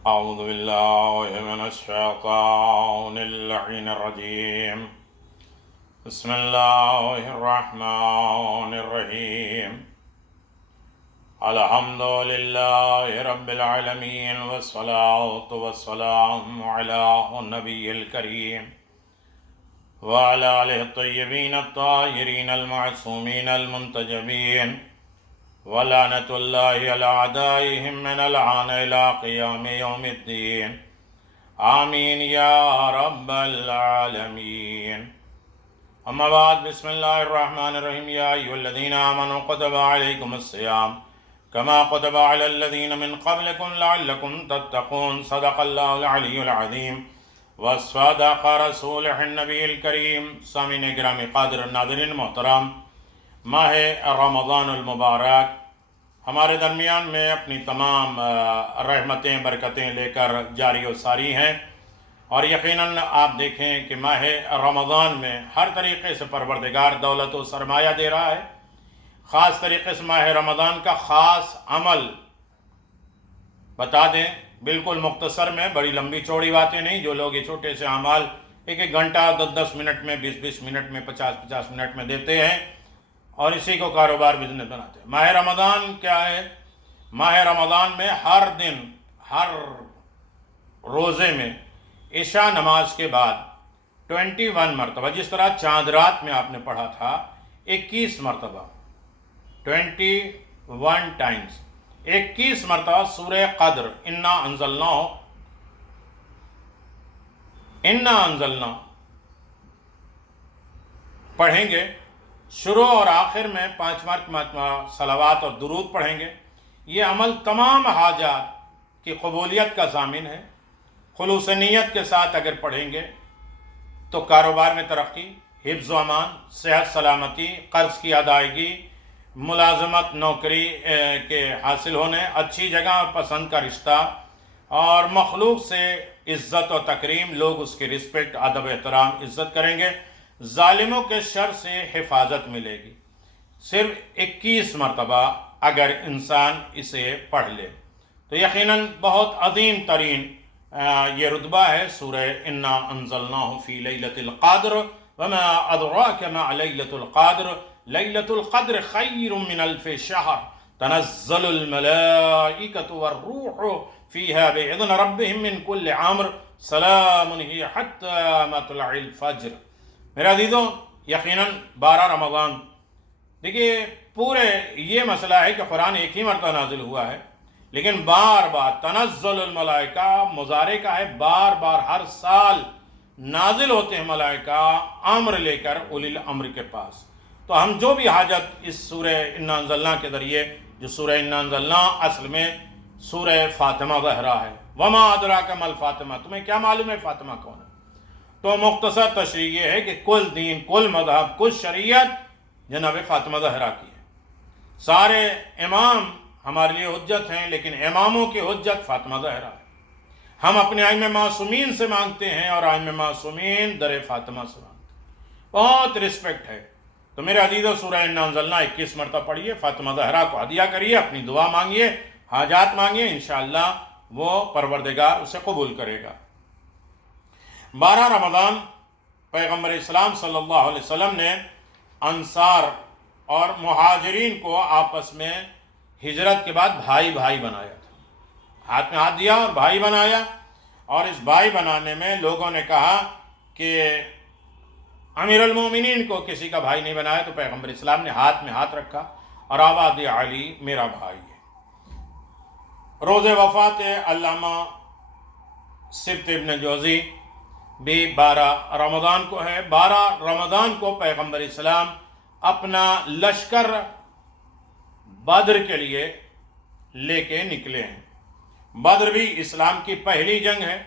أعوذ بالله من الشيطان اللعين الرجيم. بسم الله الرحمن الرحيم. الحمد لله رب العالمين والصلاة والسلام على النبي الكريم وعلى آله الطيبين الطاهرين المعصومين المنتجبين ولعنة الله على أعدائهم من الآن إلى قيام يوم الدين. آمين يا رب العالمين. أما بعد، بسم الله الرحمن الرحيم. يا أيها الذين آمنوا كتب عليكم الصيام كما كتب على الذين من قبلكم لعلكم تتقون. صدق الله العلي العظيم وصدق رسوله النبی الکریم. سامعین گرامی قادر ناظرین محترم، ماہ رمضان المبارک ہمارے درمیان میں اپنی تمام رحمتیں برکتیں لے کر جاری و ساری ہیں، اور یقیناً آپ دیکھیں کہ ماہ رمضان میں ہر طریقے سے پروردگار دولت و سرمایہ دے رہا ہے. خاص طریقے سے ماہ رمضان کا خاص عمل بتا دیں، بالکل مختصر میں، بڑی لمبی چوڑی باتیں نہیں. جو لوگ یہ چھوٹے سے اعمال ایک گھنٹہ 10 منٹ میں 20 منٹ میں 50 منٹ میں دیتے ہیں اور اسی کو کاروبار بزنس بناتے ہیں. ماہ رمضان کیا ہے؟ ماہ رمضان میں ہر دن، ہر روزے میں عشاء نماز کے بعد 21 مرتبہ، جس طرح چاند رات میں آپ نے پڑھا تھا 21 مرتبہ، 21 ٹائمز، 21 مرتبہ سورہ قدر انا انزلنا پڑھیں گے. شروع اور آخر میں 5 مرتبہ صلوات اور درود پڑھیں گے. یہ عمل تمام حاجات کی قبولیت کا ضامن ہے. خلوص نیت کے ساتھ اگر پڑھیں گے تو کاروبار میں ترقی، حفظ و امان، صحت سلامتی، قرض کی ادائیگی، ملازمت نوکری کے حاصل ہونے، اچھی جگہ پسند کا رشتہ، اور مخلوق سے عزت و تکریم، لوگ اس کی رسپیکٹ، ادب احترام، عزت کریں گے. ظالموں کے شر سے حفاظت ملے گی. صرف 21 مرتبہ اگر انسان اسے پڑھ لے تو یقیناً بہت عظیم ترین یہ رتبہ ہے. سورہ انا انزلناہ فی لیلۃ القدر وما ادراک ما لیلۃ القدر لیلۃ القدر خیر من الف شہر تنزل الملائکۃ والروح فیہا باذن ربہم من کل امر سلام ہی حتی مطلع الفجر. میرے عزیزوں، یقیناً 12 رمضان، دیکھیے پورے یہ مسئلہ ہے کہ قرآن ایک ہی مرتبہ نازل ہوا ہے، لیکن بار بار تنزل الملائکہ مضارع کا ہے، بار بار ہر سال نازل ہوتے ہیں ملائکہ امر لے کر اولی الامر کے پاس. تو ہم جو بھی حاجت اس سورہ انا انزلنا کے ذریعے، جو سورہ انا انزلنا اصل میں سورہ فاطمہ زہرا ہے. وما ادراک ما الفاطمہ، تمہیں کیا معلوم ہے فاطمہ کون ہے؟ تو مختصر تشریح یہ ہے کہ کل دین، کل مذہب، کل شریعت جناب فاطمہ زہرا کی ہے. سارے امام ہمارے لیے حجت ہیں، لیکن اماموں کی حجت فاطمہ زہرا ہے. ہم اپنے ائمہ معصومین سے مانگتے ہیں اور ائمہ معصومین در فاطمہ سے مانگتے ہیں. بہت رسپیکٹ ہے. تو میرے عزیزو، سورہ انا انزلنا 21 مرتبہ پڑھیے، فاطمہ زہرا کو ہدیہ کریے، اپنی دعا مانگیے، حاجات مانگیے، انشاءاللہ وہ پروردگار اسے قبول کرے گا. 12 رمضان پیغمبر اسلام صلی اللہ علیہ وسلم نے انصار اور مہاجرین کو آپس میں ہجرت کے بعد بھائی بھائی بنایا تھا. ہاتھ میں ہاتھ دیا اور بھائی بنایا. اور اس بھائی بنانے میں لوگوں نے کہا کہ امیر المومنین کو کسی کا بھائی نہیں بنایا، تو پیغمبر اسلام نے ہاتھ میں ہاتھ رکھا اور آواز دی علی میرا بھائی ہے. روز وفات علامہ سبط ابن جوزی بھی 12 رمضان کو ہے. 12 رمضان کو پیغمبر اسلام اپنا لشکر بدر کے لیے لے کے نکلے ہیں. بدر بھی اسلام کی پہلی جنگ ہے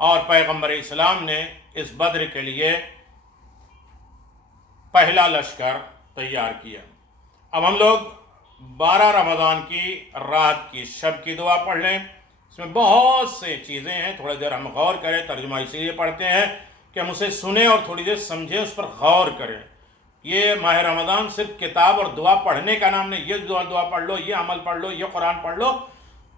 اور پیغمبر اسلام نے اس بدر کے لیے پہلا لشکر تیار کیا. اب ہم لوگ 12 رمضان کی رات کی شب کی دعا پڑھ لیں. اس میں بہت سے چیزیں ہیں، تھوڑی دیر ہم غور کریں. ترجمہ اسی لیے پڑھتے ہیں کہ ہم اسے سنیں اور تھوڑی دیر سمجھیں، اس پر غور کریں. یہ ماہ رمضان صرف کتاب اور دعا پڑھنے کا نام نہیں. یہ دعا پڑھ لو، یہ عمل پڑھ لو، یہ قرآن پڑھ لو.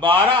12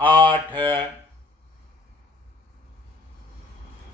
8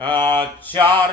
4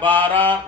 12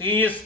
30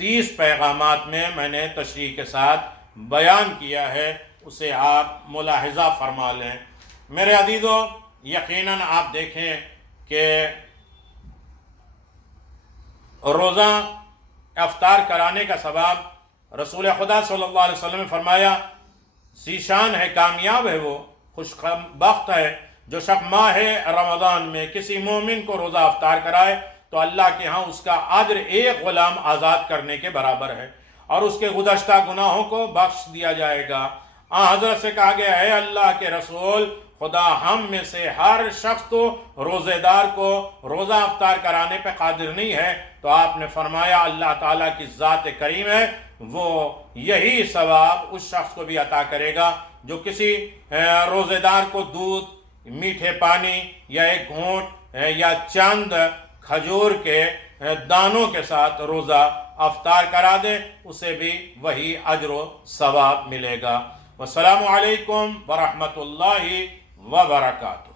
30 پیغامات میں میں نے تشریح کے ساتھ بیان کیا ہے، اسے آپ ملاحظہ فرما لیں۔ میرے عزیزو، یقیناً آپ دیکھیں کہ روزہ افطار کرانے کا ثواب رسول خدا صلی اللہ علیہ وسلم نے فرمایا، ذیشان ہے، کامیاب ہے، وہ خوش بخت ہے جو شخص ماہ رمضان میں کسی مومن کو روزہ افطار کرائے تو اللہ کے ہاں اس کا اجر ایک غلام آزاد کرنے کے برابر ہے، اور اس کے گزشتہ گناہوں کو بخش دیا جائے گا۔ حضرت سے کہا گیا ہے اللہ کے رسول، خدا ہم میں سے ہر شخص تو روزے دار کو روزہ افطار کرانے پہ قادر نہیں ہے، تو آپ نے فرمایا اللہ تعالیٰ کی ذات کریم ہے، وہ یہی ثواب اس شخص کو بھی عطا کرے گا جو کسی روزے دار کو دودھ، میٹھے پانی یا ایک گھونٹ یا چند کھجور کے دانوں کے ساتھ روزہ افطار کرا دے، اسے بھی وہی اجر و ثواب ملے گا۔ والسلام علیکم ورحمۃ اللہ وبرکاتہ۔